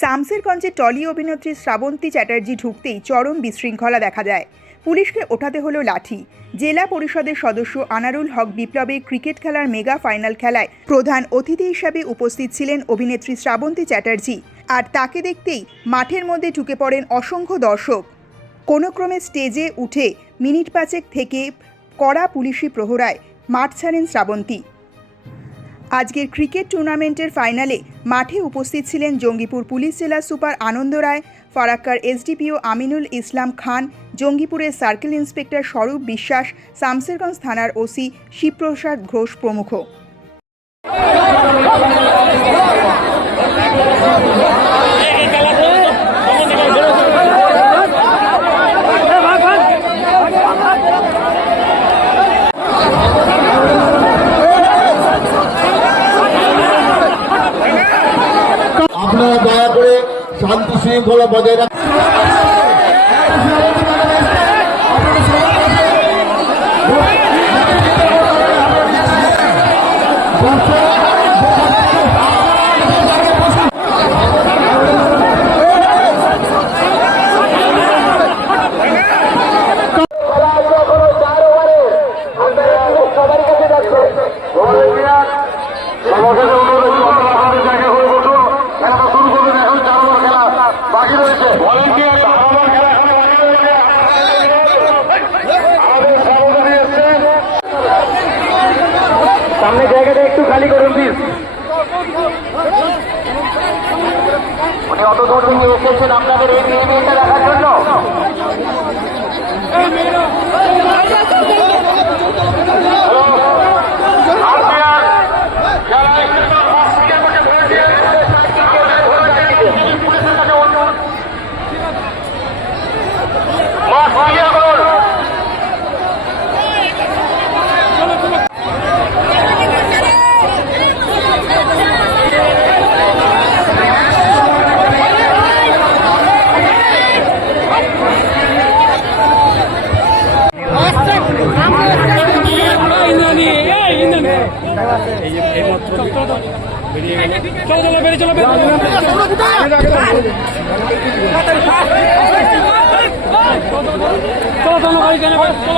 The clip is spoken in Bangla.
শামসেরগঞ্জে টলি অভিনেত্রী শ্রাবন্তী চ্যাটার্জি ঢুকতেই চরম বিশৃঙ্খলা দেখা যায়। পুলিশকে ওঠাতে হলো লাঠি। জেলা পরিষদের সদস্য আনারুল হক বিপ্লবের ক্রিকেট খেলার মেগা ফাইনাল খেলায় প্রধান অতিথি হিসাবে উপস্থিত ছিলেন অভিনেত্রী শ্রাবন্তী চ্যাটার্জি। আর তাকে দেখতেই মাঠের মধ্যে ঢুকে পড়েন অসংখ্য দর্শক। কোনো ক্রমে স্টেজে উঠে মিনিট পাঁচেক থেকে কড়া পুলিশি প্রহরায় মাঠ ছাড়েন শ্রাবন্তী। আজকের ক্রিকেট টুর্নামেন্টের ফাইনালে মাঠে উপস্থিত ছিলেন জঙ্গিপুর পুলিশ জেলা সুপার আনন্দ রায়, ফারাক্কার এসডিপিও আমিনুল ইসলাম খান, জঙ্গিপুরের সার্কেল ইন্সপেক্টর স্বরূপ বিশ্বাস, শামসেরগঞ্জ থানার ওসি শিবপ্রসাদ ঘোষ প্রমুখ। শান্তি শৃঙ্খলা বজায় রাখুন সামনে জায়গাটা একটু খালি করুন প্লিজ উনি অত দূর থেকে এসেছেন আপনাদের এই মেয়েটা দেখার জন্য। এই যে এই মাত্র বেরিয়ে গেল চলো চলো বেরিয়ে চলো চলো চলো চলো